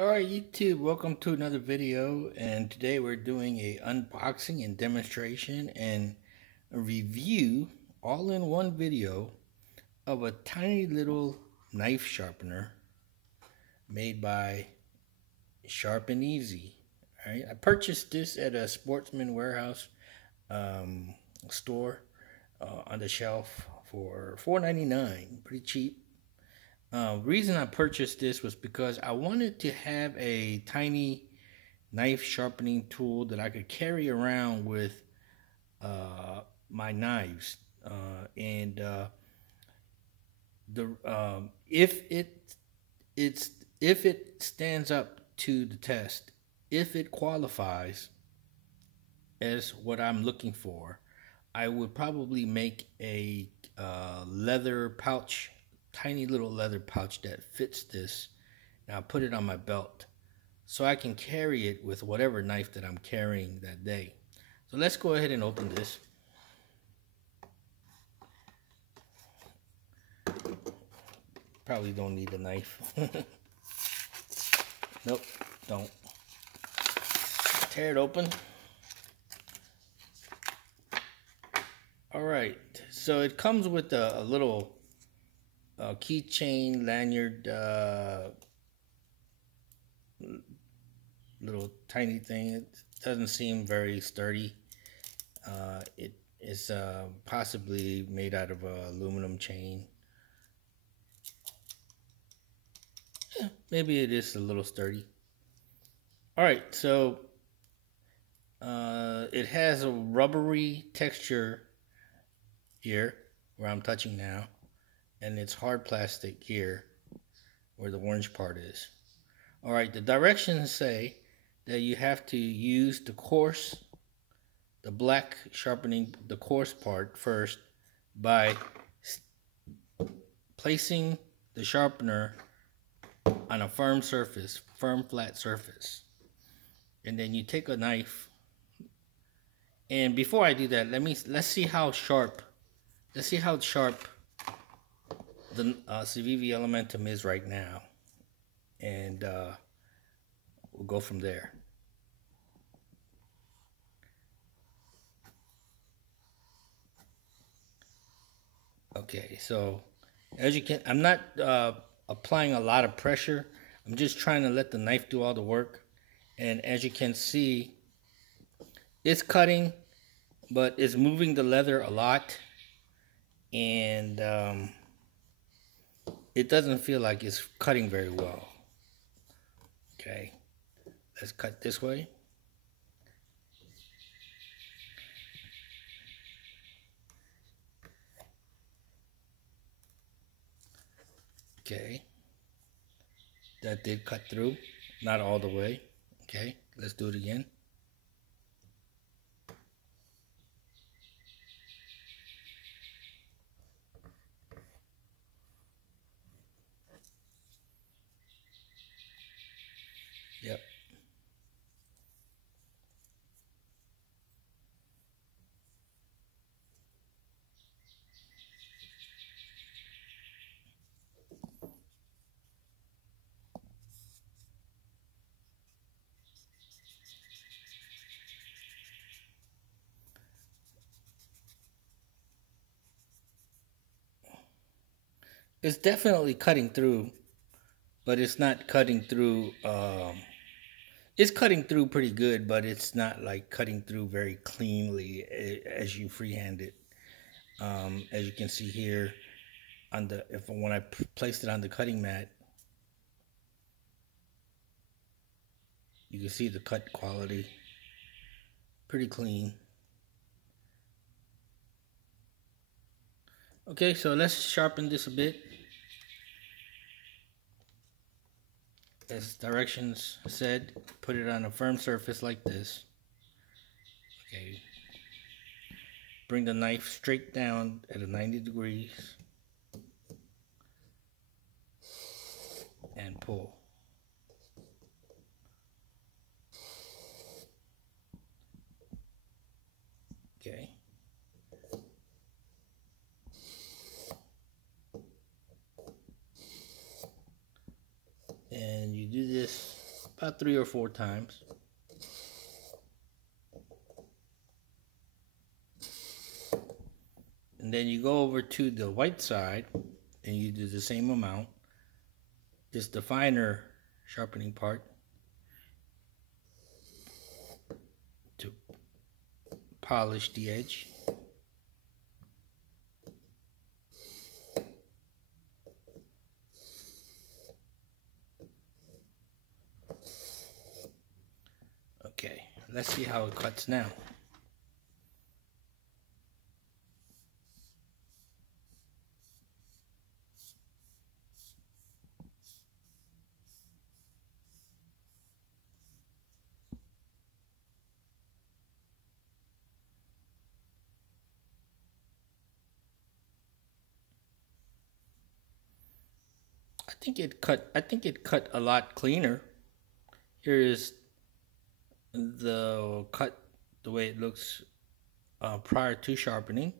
Alright YouTube, welcome to another video, and today we're doing a unboxing and demonstration and a review all in one video of a tiny little knife sharpener made by SharpNEasy. Alright, I purchased this at a Sportsman Warehouse store on the shelf for $4.99, pretty cheap. Reason I purchased this was because I wanted to have a tiny knife sharpening tool that I could carry around with my knives, and if it stands up to the test, if it qualifies as what I'm looking for, I would probably make a leather pouch, tiny little leather pouch that fits this, and I'll put it on my belt so I can carry it with whatever knife that I'm carrying that day. So let's go ahead and open this. Probably don't need a knife. Nope, don't. Tear it open. Alright, so it comes with a little keychain lanyard, little tiny thing. It doesn't seem very sturdy. It is possibly made out of aluminum chain. Yeah, maybe it is a little sturdy. Alright, so it has a rubbery texture here where I'm touching now, and it's hard plastic here where the orange part is. Alright, the directions say that you have to use the coarse, the black sharpening, the coarse part first by placing the sharpener on a firm surface, firm flat surface. And then you take a knife, and before I do that, let's see how sharp the Civivi Elementum is right now, and we'll go from there. Okay, so as you can, I'm not applying a lot of pressure. I'm just trying to let the knife do all the work, and as you can see, it's cutting, but it's moving the leather a lot, and it doesn't feel like it's cutting very well. Okay, let's cut this way. Okay, that did cut through, not all the way. Okay, let's do it again. Yep. It's definitely cutting through, but it's not cutting through. It's cutting through pretty good, but it's not like cutting through very cleanly as you freehand it. As you can see here, on the when I placed it on the cutting mat, you can see the cut quality, pretty clean. Okay, so let's sharpen this a bit. As directions said, put it on a firm surface like this. Okay. Bring the knife straight down at a 90 degrees and pull. Okay. And you do this about 3 or 4 times. And then you go over to the white side and you do the same amount. This the finer sharpening part to polish the edge. Okay, let's see how it cuts now. I think it cut a lot cleaner. Here is the cut, the way it looks prior to sharpening.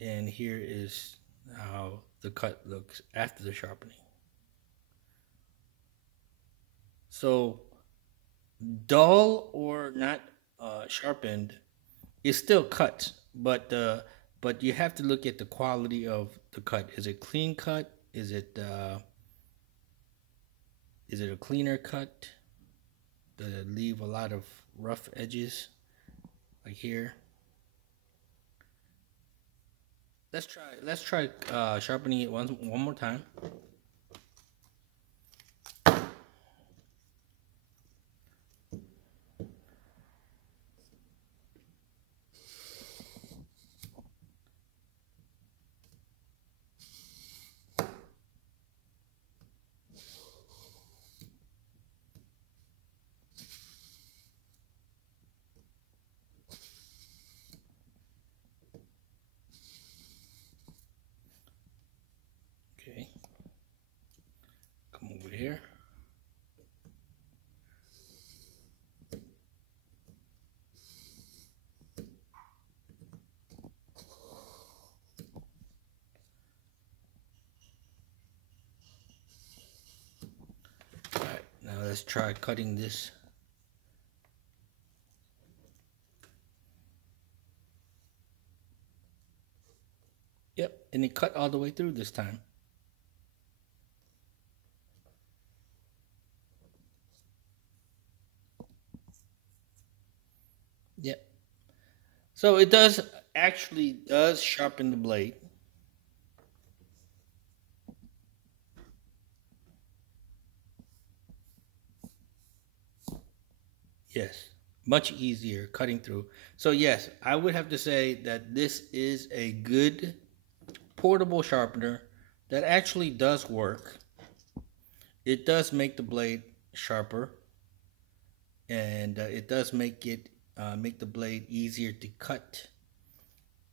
And here is how the cut looks after the sharpening. So dull or not sharpened, it still cuts, but you have to look at the quality of the cut. Is it clean cut? Is it a cleaner cut? Does it leave a lot of rough edges, like here? Let's try sharpening it one more time. Okay, come over here. All right, now let's try cutting this. Yep, and it cut all the way through this time. Yep. So it actually does sharpen the blade. Yes, much easier cutting through. So yes, I would have to say that this is a good portable sharpener that actually does work. It does make the blade sharper, and it does make the blade easier to cut.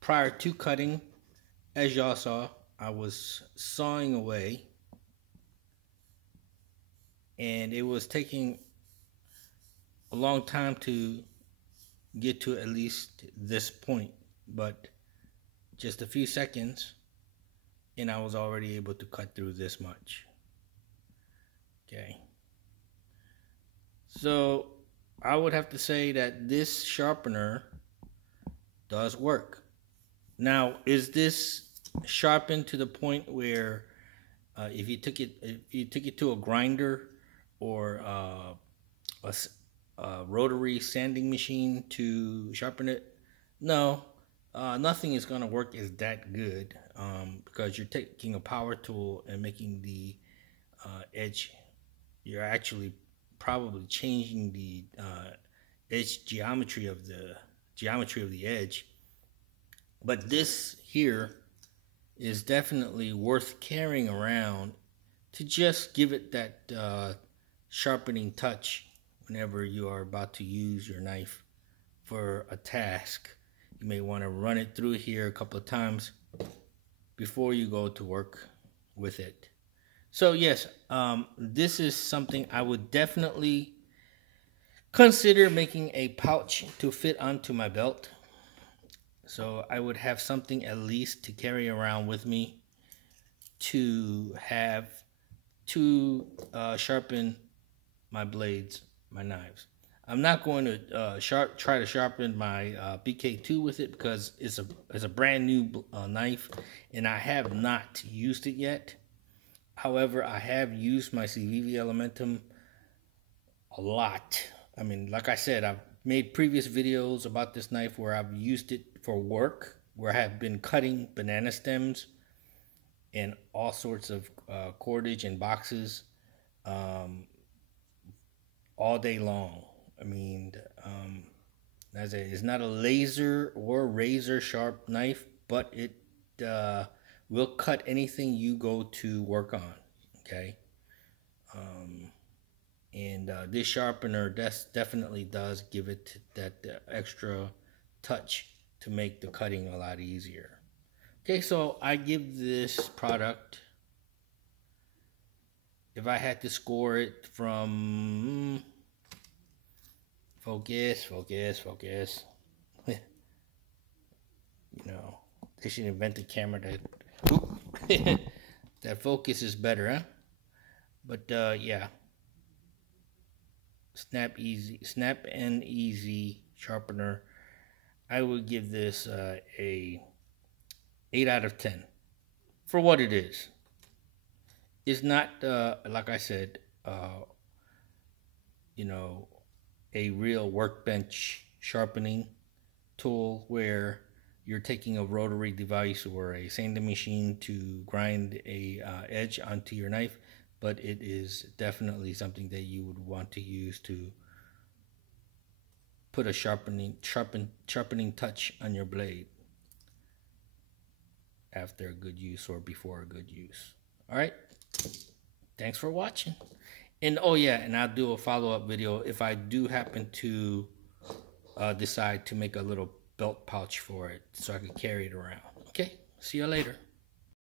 Prior to cutting, as y'all saw, I was sawing away, and it was taking a long time to get to at least this point, but just a few seconds and I was already able to cut through this much. Okay, so I would have to say that this sharpener does work. Now, is this sharpened to the point where if you took it to a grinder or a rotary sanding machine to sharpen it? No, nothing is going to work as that good because you're taking a power tool and making the edge. You're actually probably changing the edge geometry of the edge. But this here is definitely worth carrying around to just give it that sharpening touch whenever you are about to use your knife for a task. You may want to run it through here a couple of times before you go to work with it. So yes, this is something I would definitely consider making a pouch to fit onto my belt. So I would have something at least to carry around with me to have to sharpen my blades, my knives. I'm not going to try to sharpen my BK2 with it because it's a brand new knife, and I have not used it yet. However, I have used my CVV Elementum a lot. I mean, like I said, I've made previous videos about this knife where I've used it for work, where I have been cutting banana stems and all sorts of cordage and boxes all day long. I mean, as it's not a laser or razor sharp knife, but it will cut anything you go to work on. Okay. And this sharpener definitely does give it that extra touch to make the cutting a lot easier. Okay, so I give this product, if I had to score it from focus. You know, they should invent a camera that that focus is better, huh? But yeah, SharpNEasy sharpener. I would give this a 8 out of 10 for what it is. It's not like I said, you know, a real workbench sharpening tool where you're taking a rotary device or a sanding machine to grind a edge onto your knife, but it is definitely something that you would want to use to put a sharpening touch on your blade after a good use or before a good use. All right, thanks for watching. And oh yeah, and I'll do a follow-up video if I do happen to decide to make a little belt pouch for it so I can carry it around. Okay, see you later.